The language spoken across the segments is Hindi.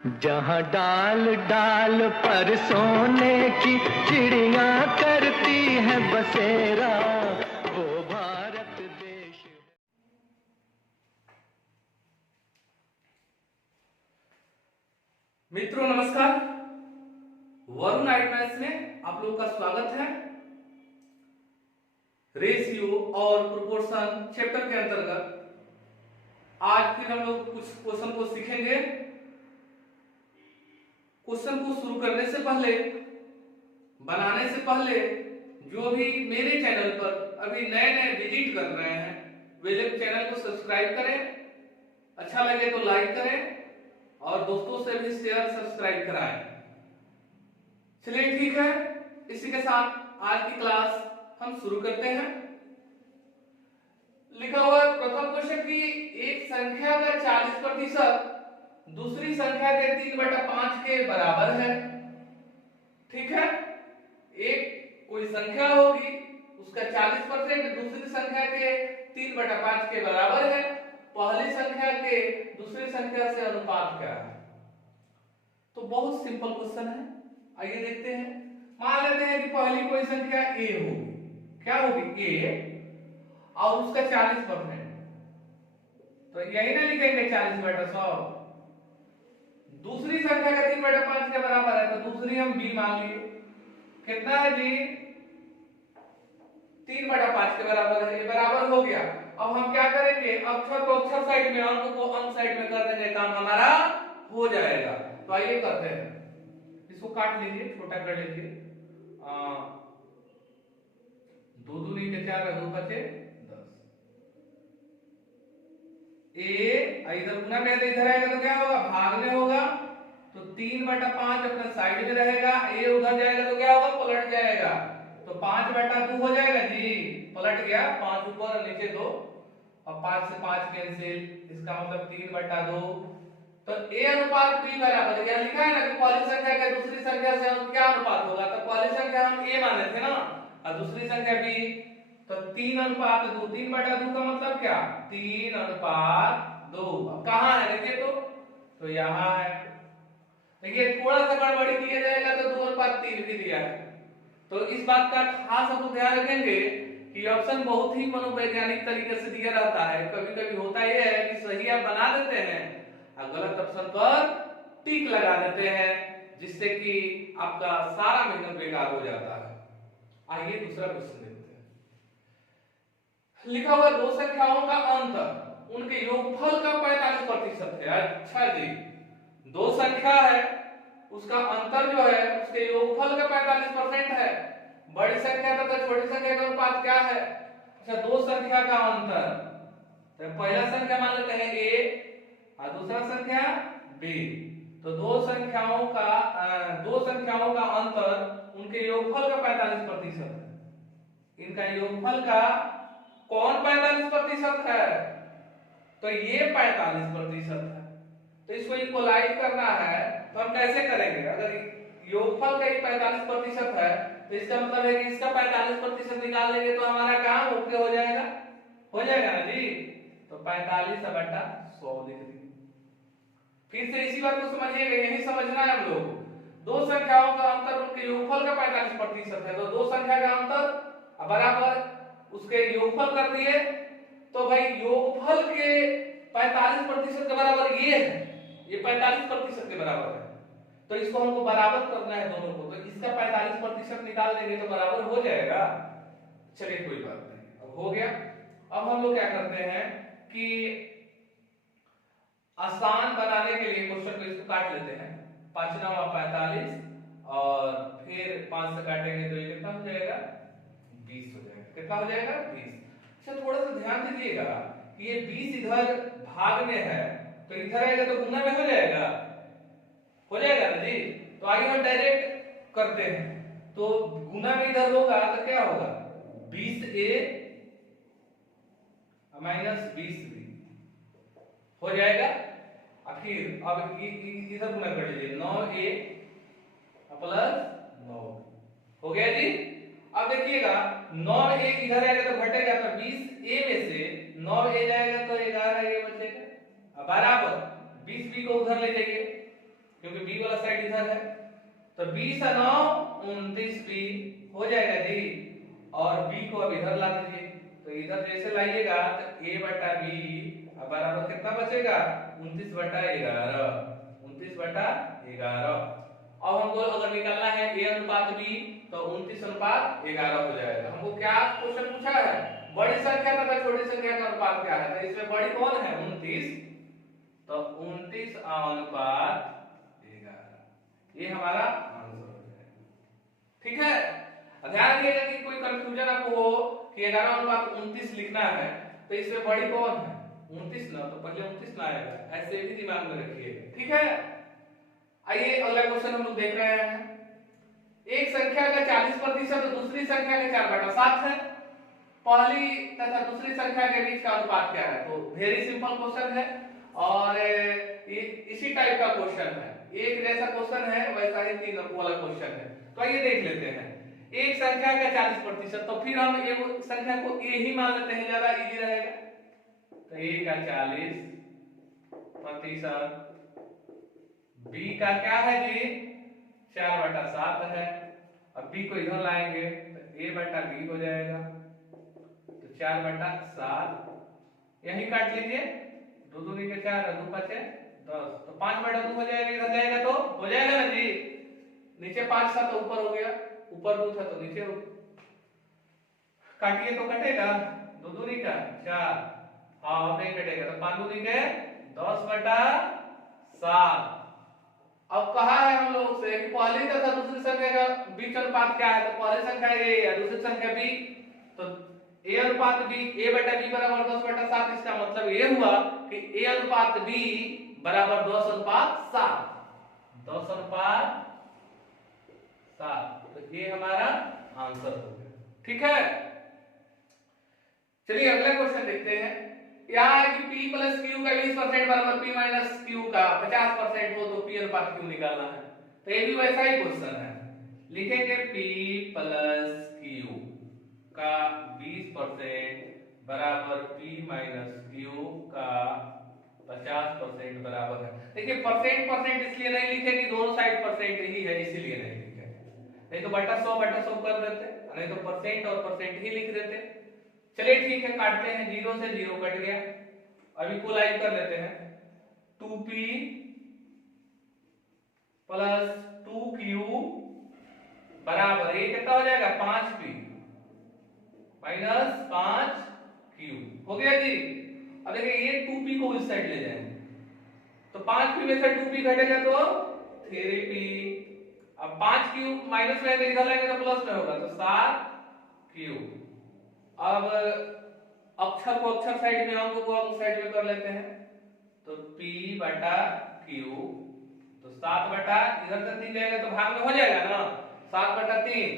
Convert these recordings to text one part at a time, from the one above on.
जहाँ डाल डाल पर सोने की चिड़िया करती है बसेरा, वो भारत देश है। मित्रों नमस्कार, वरुण नाइट मैथ्स में आप लोगों का स्वागत है। रेशियो और प्रोपोर्शन चैप्टर के अंतर्गत आज फिर हम लोग कुछ क्वेश्चन को सीखेंगे। क्वेश्चन को शुरू करने से पहले, बनाने से पहले, जो भी मेरे चैनल पर अभी नए नए विजिट कर रहे हैं वे लोग चैनल को सब्सक्राइब करें, अच्छा लगे तो लाइक करें और दोस्तों से भी शेयर सब्सक्राइब कराएं। चलिए ठीक है, इसी के साथ आज की क्लास हम शुरू करते हैं। लिखा हुआ है प्रथम क्वेश्चन की एक संख्या का 40% दूसरी संख्या के 3/5 के बराबर है। ठीक है, एक कोई संख्या होगी उसका 40% दूसरी संख्या के 3/5 के बराबर है। पहली संख्या के दूसरी संख्या से अनुपात क्या है? तो बहुत सिंपल क्वेश्चन है, आइए देखते हैं। मान लेते हैं कि पहली कोई संख्या a होगी। क्या होगी? a, और उसका 40%, तो यही ना लिखेंगे 40/100। दूसरी संख्या का 3/5 के बराबर है, तो दूसरी हम b मान लिए। कितना है जी? 3/5 के बराबर है, ये बराबर हो गया। अब हम क्या करेंगे? अक्षर को अक्षर साइड में, अंक को अंक साइड में कर देंगे, काम हमारा हो जाएगा। तो आइए करते हैं, इसको काट लीजिए, छोटा कर लीजिए। 2 दूनी के 4 2 बचे 10। इधर गुना में इधर आएगा तो क्या होगा? भाग में होगा, तो 3/5 अपने साइड में रहेगा। a उधर जाएगा तो क्या होगा? पलट जाएगा, तो 5/2 हो जाएगा जी। पलट गया, 5 ऊपर और नीचे 2, और 5 से 5 कैंसिल, इसका मतलब 3/2। तो a अनुपात b बराबर, क्या लिखा है ना कि पहली संख्या का दूसरी संख्या से क्या अनुपात होगा? तो पहली संख्या हम a माने थे ना, और दूसरी संख्या b, तो 3/2। 3/2 का मतलब क्या? 3/2। अब कहां है देखिए, तो यहां है। देखिए थोड़ा सा गड़बड़ी किया जाएगा तो 2/3 भी दिया है। तो इस बात का खास हम ध्यान रखेंगे कि ऑप्शन बहुत ही मनोवैज्ञानिक तरीके से दिया रहता है। कभी कभी होता यह है कि सही आप बना देते हैं और गलत ऑप्शन पर टिक लगा देते हैं, जिससे कि आपका सारा मेहनत बेकार हो जाता है। आइए दूसरा क्वेश्चन देखते हैं। लिखा हुआ दो संख्याओं का अंतर उनके योगफल का 45% है। अच्छा जी, दो संख्या है, उसका अंतर जो है उसके योगफल का 45% है। बड़ी संख्या तथा छोटी संख्या का अनुपात क्या है? अच्छा, दो संख्या का अंतर, तो पहला संख्या मान लेते हैं a और दूसरा संख्या b। तो दो संख्याओं का अंतर उनके योगफल का 45% है। इनका योगफल का कौन 45% है? तो ये 45% है। तो इसको इक्वलाइज करना है, तो हम कैसे करेंगे? अगर योगफल का ही 45% है तो इसका मतलब है कि इसका 45% निकाल लेंगे तो हमारा काम ओके हो जाएगा। हो जाएगा ना जी? तो 45/100 लिख दिए। फिर से इसी बात को समझिएगा, यही समझना है हम लोग को। दो संख्याओं का अंतर उनके योगफल का 45% है, तो दो संख्या का अंतर बराबर उसके योगफल कर दिए। तो भाई योगफल के 45% के बराबर ये है, ये 45% के बराबर है, तो इसको हमको बराबर करना है दोनों को। तो इसका 45% निकाल देंगे तो बराबर हो जाएगा। चलिए कोई बात नहीं, अब हो गया। अब हम लोग क्या करते हैं कि आसान बनाने के लिए क्वेश्चन को इसको काट लेते हैं। 5 9 45 और फिर 5 से काटेंगे तो ये कितना हो जाएगा? 20 हो जाएगा। कितना हो जाएगा? 20। अच्छा, थोड़ा सा ध्यान दीजिएगा कि ये 20 इधर भाग में है, तो इधर आएगा तो गुना में हो जाएगा। हो जाएगा ना जी? तो आगे हम डायरेक्ट करते हैं, तो गुना में इधर होगा तो क्या होगा? 20a माइनस 20b हो जाएगा। फिर अब इधर गुना कर लीजिए, 9a प्लस 9 हो गया जी। अब देखिएगा 9a इधर आएगा तो घटेगा, तो 20a में से 9a जाएगा तो 11a बचेगा, बराबर 20b को उधर ले जाइए क्योंकि बी वाला साइड इधर है। तो 20 और 9 29 बी हो जाएगा जी। और बी को अब इधर ला दीजिए। तो इधर जैसे लाइएगा तो a बटा b बराबर कितना बचेगा 29 बटा 11। 29 बटा 11। अब हमको अगर निकालना है a अनुपात b तो 29 अनुपात 11 हो जाएगा। हमको क्या क्वेश्चन पूछा है, बड़ी संख्या तथा छोटी संख्या का अनुपात क्या है। तो इसमें बड़ी कौन है 29, तो 29 अनुपात 11 ये हमारा आंसर हो जाएगा। ठीक है, ध्यान रखिएगा कि कोई कंफ्यूजन आपको हो कि 11 अनुपात 29 लिखना है तो इसमें बड़ी कौन है 29 ना, तो पहले 29 ना आएगा, ऐसे भी दिमाग में रखिएगा। ठीक है, आइए अगला क्वेश्चन हम लोग देख रहे हैं। एक संख्या का 40% और दूसरी संख्या का 4/7 है, पहली तथा दूसरी संख्या के बीच का अनुपात क्या है। तो वेरी सिंपल क्वेश्चन है और ये इसी टाइप का क्वेश्चन है, एक जैसा क्वेश्चन है वैसा ही 3 वाला क्वेश्चन है। तो आइए देख लेते हैं। एक संख्या का 40%, तो फिर हम एक संख्या को a ही मान लेते हैं, ज्यादा इजी रहेगा। तो a का 40%, b का क्या है जी 4/7 है। अब b को इधर लाएंगे तो a बटा b हो जाएगा। तो 4/7 यही काट लीजिए, 2 दूनी के 4 2 5 10, तो 5/2 हो जाएगा। इधर जाएगा तो हो जाएगा ना जी, नीचे 5 था तो ऊपर हो गया, ऊपर 2 था तो नीचे हो, काटिए तो कटेगा 2 दूनी का 4, हाँ अब नहीं कटेगा तो 5 दूनी के 10/7। अब कहा है हम लोग से कि पहली तथा दूसरी संख्या का बीच अनुपात क्या है। तो पहली संख्या a या दूसरी संख्या b, तो a अनुपात b a बटा b बराबर 10/7। इसका मतलब ये हुआ कि a अनुपात b बराबर 10/7, 10/7। तो ये हमारा आंसर हो गया। ठीक है, चलिए अगला क्वेश्चन देखते हैं। यहाँ है कि p प्लस q का 20% बराबर p माइनस q का 50% हो तो p अनुपात q निकालना है। तो ये भी वैसा ही क्वेश्चन है, लिखेंगे p प्लस q का 20% बराबर p माइनस q का 50% बराबर है। देखिए परसेंट इसलिए नहीं लिखे कि दोनों साइड परसेंट ही है, इसीलिए नहीं लिखे, नहीं तो बटा 100 कर देते, नहीं तो परसेंट और परसेंट ही लिख देते। चलिए ठीक है, काटते हैं, 0 से 0 कट गया। अभी इक्वलाइज कर लेते हैं, 2p प्लस 2q बराबर ये कितना हो जाएगा 5p माइनस 5q हो गया जी। अब देखिए ये 2p को इस साइड ले जाएंगे तो 5p में से 2p घटेगा तो 3p। अब 5q माइनस में इधर लेंगे तो प्लस में होगा तो 7q। अब अक्षर को अक्षर साइड में, अंक को अंक साइड में कर लेते हैं तो p बटा q, तो 7 बटा इधर से 3 जाएगा तो भाग में हो जाएगा ना 7/3।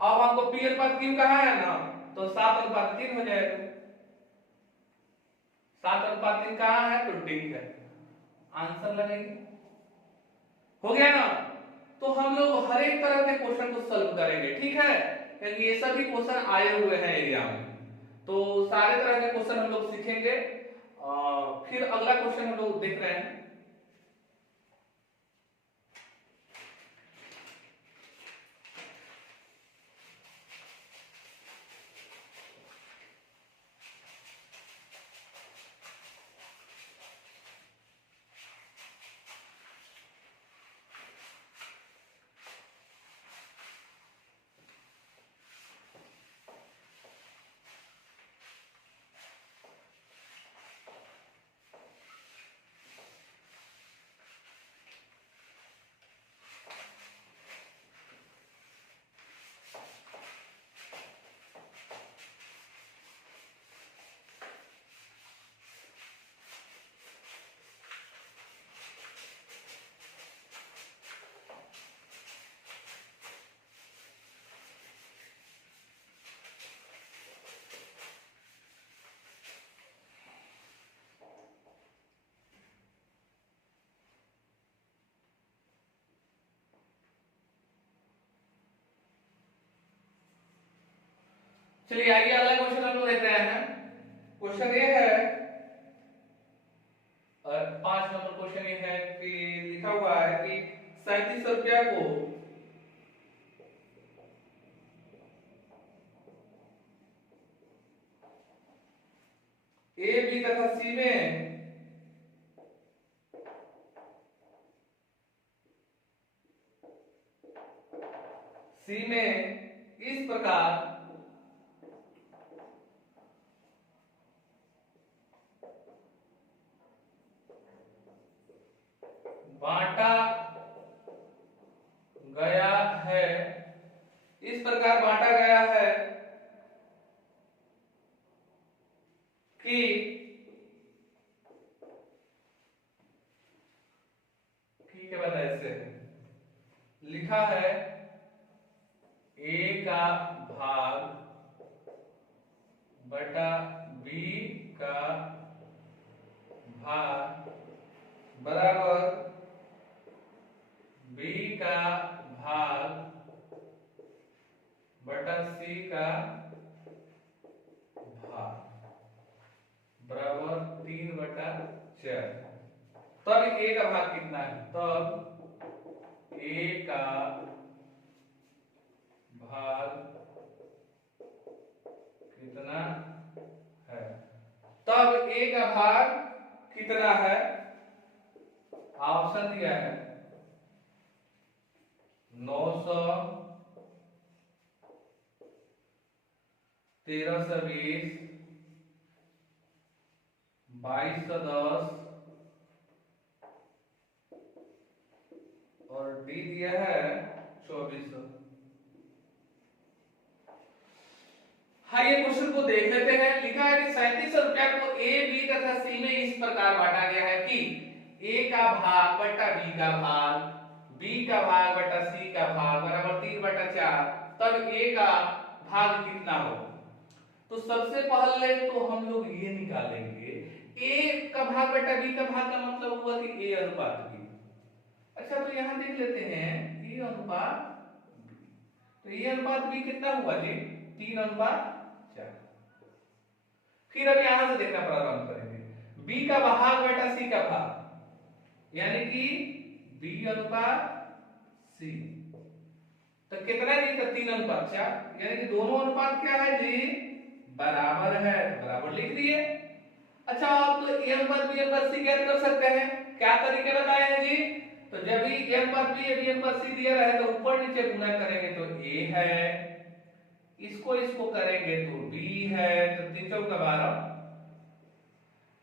अब हमको p अनुपात q कहाँ है ना, तो 7/3 हो जाएगा। 7/3 कहाँ है तो डी है, आंसर लगेगा। हो गया ना। तो हम लोग हर एक तरह के क्वेश्चन को सॉल्व करेंगे, ठीक है, क्योंकि ये सभी क्वेश्चन आए हुए हैं एग्जाम में, तो सारे तरह के क्वेश्चन हम लोग सीखेंगे। फिर अगला क्वेश्चन हम लोग देख रहे हैं। चलिए आइए अगला क्वेश्चन हम लोग देख रहे हैं। क्वेश्चन ये है 5 नंबर क्वेश्चन ये है कि लिखा हुआ है कि 3700 रुपया को ए बी तथा सी में इस प्रकार बांटा गया है, इस प्रकार बांटा गया है कि ठीक है, बताइए इससे लिखा है ए का भाग बटा बी का भाग बराबर बी का भाग बटा सी का भाग बराबर 3/4। तब ए का भाग कितना है? तब ए का भाग कितना है? तब ए का भाग कितना है? ऑप्शन दिया है 900, 1320, 2210 और डी दिया है 2400। हाँ, ये क्वेश्चन को देख लेते हैं। लिखा है कि 3700 रुपया को ए बी तथा सी में इस प्रकार बांटा गया है कि ए का भाग बटा बी का भाग, बी का भाग बटा सी का भाग बराबर 3/4। तब ए का भाग कितना हो? तो सबसे पहले तो हम लोग ये निकालेंगे, ए का भाग बटा बी का भाग का मतलब हुआ कि ए अनुपात बी। अच्छा, तो यहां देख लेते हैं ए अनुपात बी। तो ए अनुपात बी कितना हुआ जी? 3/4। फिर अब यहां से देखना प्रारंभ करेंगे, बी का भाग बटा सी का भाग, यानी कि बी अनुपात सी। तो कितना जी? तो 3/4, यानी कि दोनों अनुपात क्या है जी? बराबर है, बराबर लिख दिए। अच्छा, आप तो ए अनुपात बी अनुपात सी कैसे कर सकते हैं? क्या तरीके बताए हैं जी? तो जब भी ए अनुपात बी अनुपात सी दिया रहे तो ऊपर नीचे गुना करेंगे तो ए है, इसको करेंगे तो बी है, तो 3 चौका 12,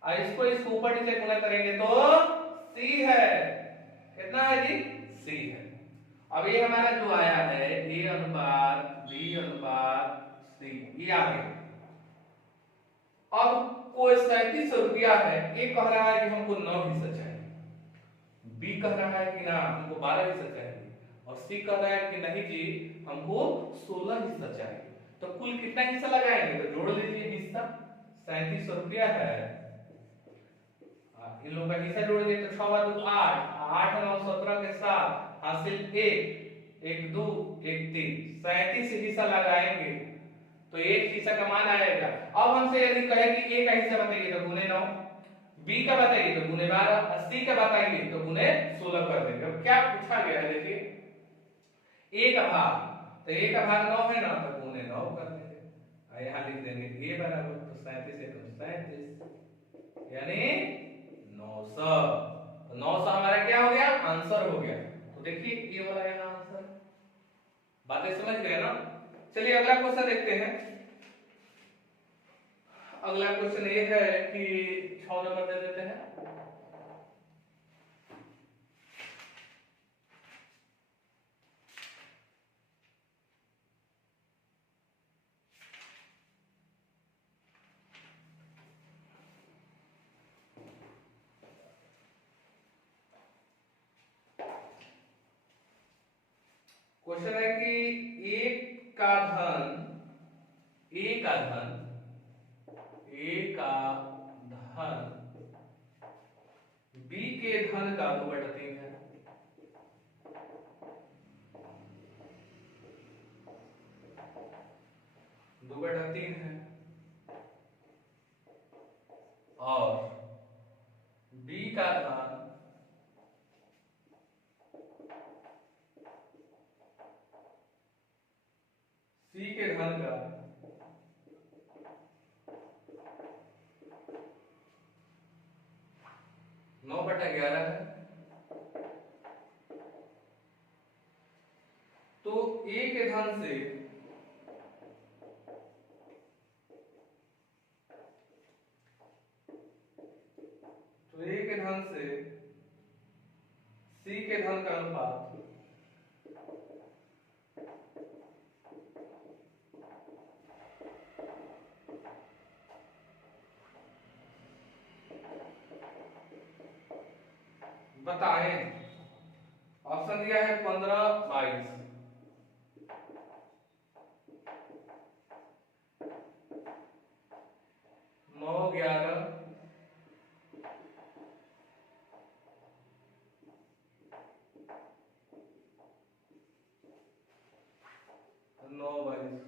और इसको ऊपर नीचे गुना करेंगे तो सी है। कितना है जी? सी है। अब ये हमारा जो आया है ए अनुपात बी अनुपात सी, ये आ गया। अब कोई 3700 रुपया है, ए कह रहा है कि हमको 9 हिस्सा चाहिए, बी कह रहा है कि ना हमको 12 हिस्सा चाहिए, और सी कह रहा है कि नहीं जी हमको 16 हिस्सा चाहिए। तो कुल कितना हिस्सा लगाएंगे? तो जोड़ लीजिए हिस्सा। 3700 रुपया है, इन लोगों का हिस्सा जोड़ दिए तो 6 2 8, 8 9 17 के साथ हासिल 1 1 2 1 3, 37 हिस्सा लगाएंगे तो एक हिस्सा का मान आएगा। अब हमसे यदि कहे कि ए का हिस्सा बताइए तो गुने 9, बी का बताइए तो गुने 12, सी का बताइए तो गुने 16 कर देंगे। अब क्या पूछा गया है देखिए, ए का भाग, तो ए का भाग 9 है ना, तो गुने 9 कर देंगे। यहां लिख देंगे ए बराबर तो 37 है तो 37 यानी 900। तो 900 हमारा क्या हो गया? आंसर हो गया। तो देखिए ये वाला यहाँ आंसर, बातें समझ गए ना? चलिए अगला क्वेश्चन देखते हैं। अगला क्वेश्चन ये है कि 6 नंबर दे देते हैं। क्वेश्चन है कि एक का धन बी के धन का 2/3 है। और बी का धन सी के धन का 9/11 है, तो ए के धन से सी के धन का अनुपात बताएं। ऑप्शन दिया है 15/22, 9/11, 9/22।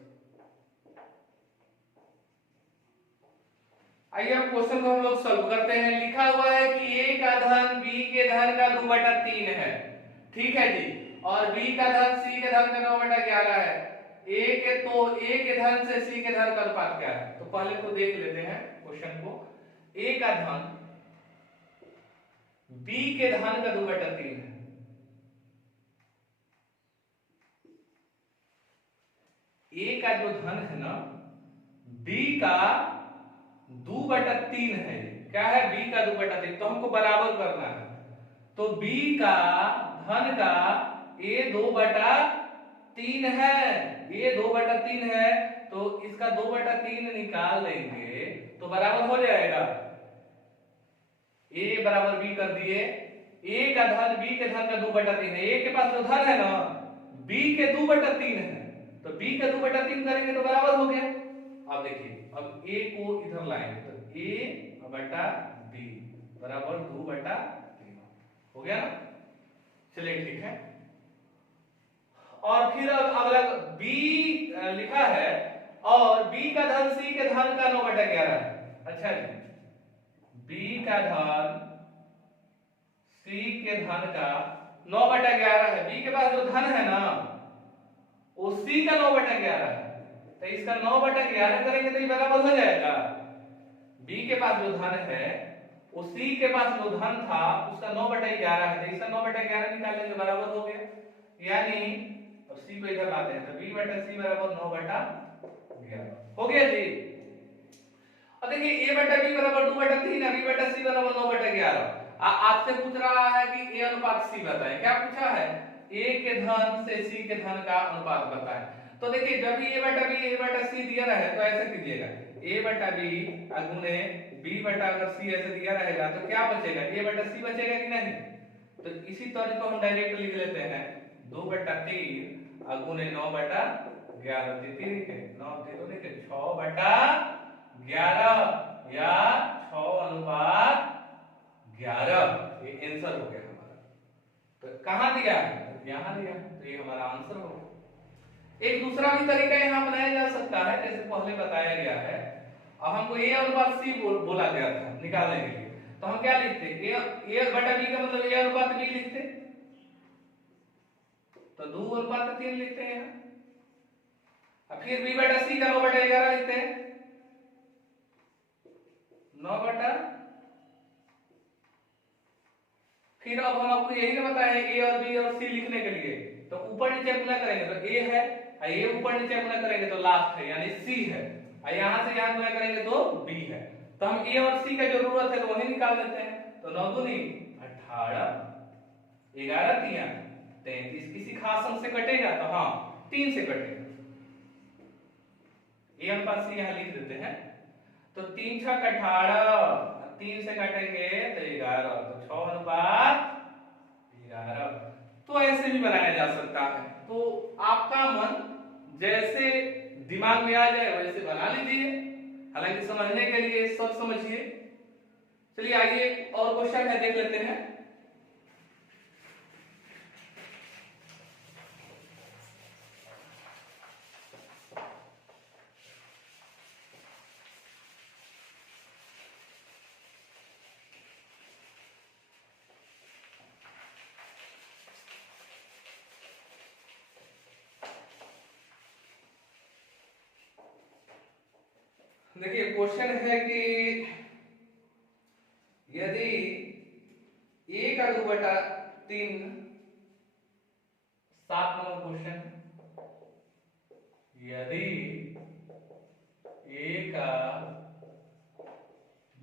आइए अब क्वेश्चन को हम लोग सॉल्व करते हैं। लिखा हुआ है कि ए का धन बी के धन का 2/3 है, ठीक है जी, और बी का धन सी के धन का 9/11 है। ए के धन से सी के धन का अनुपात क्या है? तो पहले तो देख लेते हैं क्वेश्चन को। ए का धन बी के धन का 2/3 है। ए का जो धन है ना, बी का 2/3 है। क्या है? बी का 2/3, तो हमको बराबर करना है। तो बी का धन का ए 2/3 है, ये 2/3 है, तो इसका 2/3 निकाल लेंगे तो बराबर हो जाएगा। ए बराबर बी कर दिए। ए का धन बी के धन का 2/3 है। ए के पास जो धन है ना, बी के 2/3 है, तो बी का 2/3 करेंगे तो बराबर हो गया। अब देखिए, अब ए को इधर लाएंगे तो ए बटा बी बराबर 2/3 हो गया ना। चलिए ठीक है। और फिर अब अगला बी लिखा है और बी का धन सी के धन का 9/11 है। अच्छा जी, बी का धन सी के धन का 9/11 है। बी के पास जो धन है ना, वो सी का 9/11 है, तो इसका 9/11 करेंगे तो ये बराबर हो जाएगा। बी के पास जो धन है, वो सी के पास जो धन था उसका 9/11 है, तो इसका 9/11 निकालने के बराबर हो गया। यानी अब सी को इधर लाते हैं तो b बटा सी बराबर 9/11 हो गया जी। अब देखिए a बटा b बराबर 2/3 है, b बटा सी बराबर 9/11। आपसे पूछ रहा है कि a अनुपात c बताएं। क्या पूछा है? a के धन से c के धन का अनुपात बताएं। तो देखिए, जब भी a बटा b a बटा c दिया रहे तो ऐसे कीजिएगा, a बटा b गुने b बटा अगर c ऐसे दिया रहेगा तो क्या बचेगा? a बटा c बचेगा कि नहीं? तो इसी तरह को हम डायरेक्ट लिख लेते हैं 2/3 गुने 9/11 3 के 9 3 के 6/11 या 6:11। ये आंसर हो गया हमारा। तो कहां दिया है? यहां दिया है, तो ये हमारा आंसर हो गया। एक दूसरा भी तरीका यहां अपनाया जा सकता है, जैसे पहले बताया गया है। अब हमको a अनुपात c बोला गया था निकालने के लिए, तो हम क्या लिखते? a बटा b का मतलब a अनुपात b लिखते, तो 2/3 लिखते हैं यहाँ। अब फिर b बटा c का 9/11 लिखते हैं, 9 फिर अब हम आपको यही ना बताए a और b और c लिखने के लिए, तो ऊपर नीचे गुना करेंगे तो a है, और ये ऊपर नीचे गुना करेंगे तो लास्ट है यानी c है, और यहां से यहां गुना करेंगे तो b है। तो हम a और c का जरूरत है तो वही निकाल लेते हैं। तो 9 दूनी 18, 11 तिया 33, किसी खास अंक से कटेगा तो हाँ 3 से कटेगा। a अनुपात c यहां लिख देते हैं, तो 3 6 18, 3 से काटेंगे तो 11, तो 6:11। तो ऐसे भी बनाया जा सकता है। तो आपका मन जैसे दिमाग में आ जाए वैसे बना लीजिए, हालांकि समझने के लिए सब समझिए। चलिए आइए और क्वेश्चन है देख लेते हैं। देखिए क्वेश्चन है कि यदि a का 2/3, 7 नंबर क्वेश्चन, यदि a का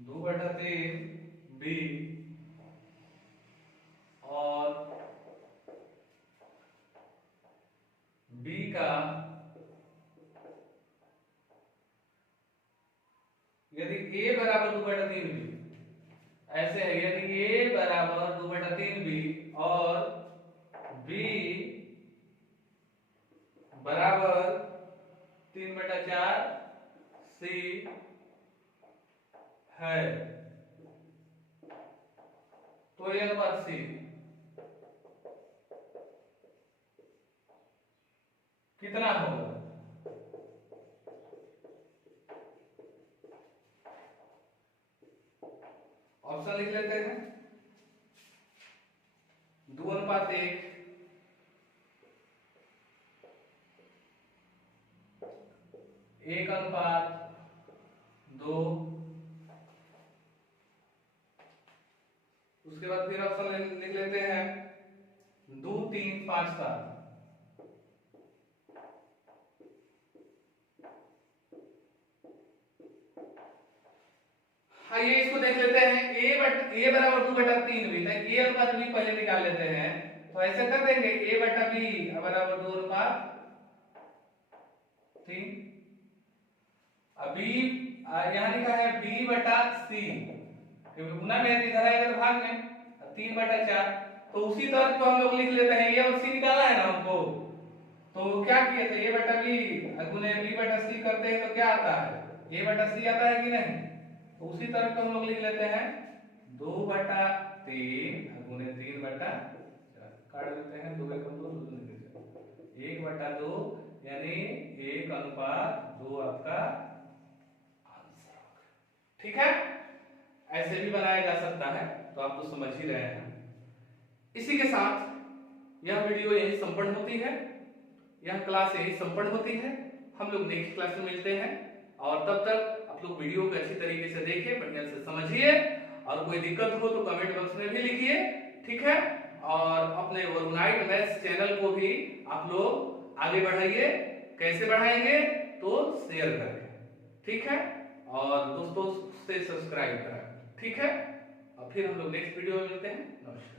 2/3 b और b का यदि a बराबर 2/3 b, ऐसे है यदि a बराबर 2/3 b और b बराबर 3/4 c है, तो ये अनुपात c कितना होगा? ऑप्शन लिख लेते हैं। 2:1, 1:2, उसके बाद फिर ऑप्शन लिख लेते हैं 2, 3, 5, 7। आइए इसको देख लेते हैं। a बराबर 2/3 भी, a अनुपात b पहले निकाल लेते हैं। तो ऐसे कर देंगे a/b बराबर 2:3। अभी यहाँ लिखा है b/c, क्योंकि गुना में इधर आएगा तो भाग में 3/4। तो उसी तरह को हम लोग लिख लेते हैं, a और c निकाला है ना हमको, तो क्या किए थे a/b गुने b/c करते हैं तो क्या आता है, a/c आता है कि नहीं। तो उसी तरह को हम लोग लिख लेते हैं 2/3 गुने 3/4, काट देते हैं 2 एकम 2 1/2, यानी 1:2 आपका आंसर। ठीक है, ऐसे भी बनाया जा सकता है, तो आप तो समझ ही रहे हैं। इसी के साथ यह वीडियो यही संपन्न होती है, यह क्लास यही संपन्न होती है। हम लोग नेक्स्ट क्लास में मिलते हैं, और तब तक आप लोग वीडियो को अच्छी तरीके से देखिए, बढ़िया से समझिए, और कोई दिक्कत हो तो कमेंट बॉक्स में भी लिखिए। ठीक है, और अपने वरुणाइट मैथ्स चैनल को भी आप लोग आगे बढ़ाइए। कैसे बढ़ाएंगे, तो शेयर करके, ठीक है, और दोस्तों से सब्सक्राइब करें। ठीक है, और फिर हम लोग नेक्स्ट वीडियो में मिलते हैं। नमस्कार।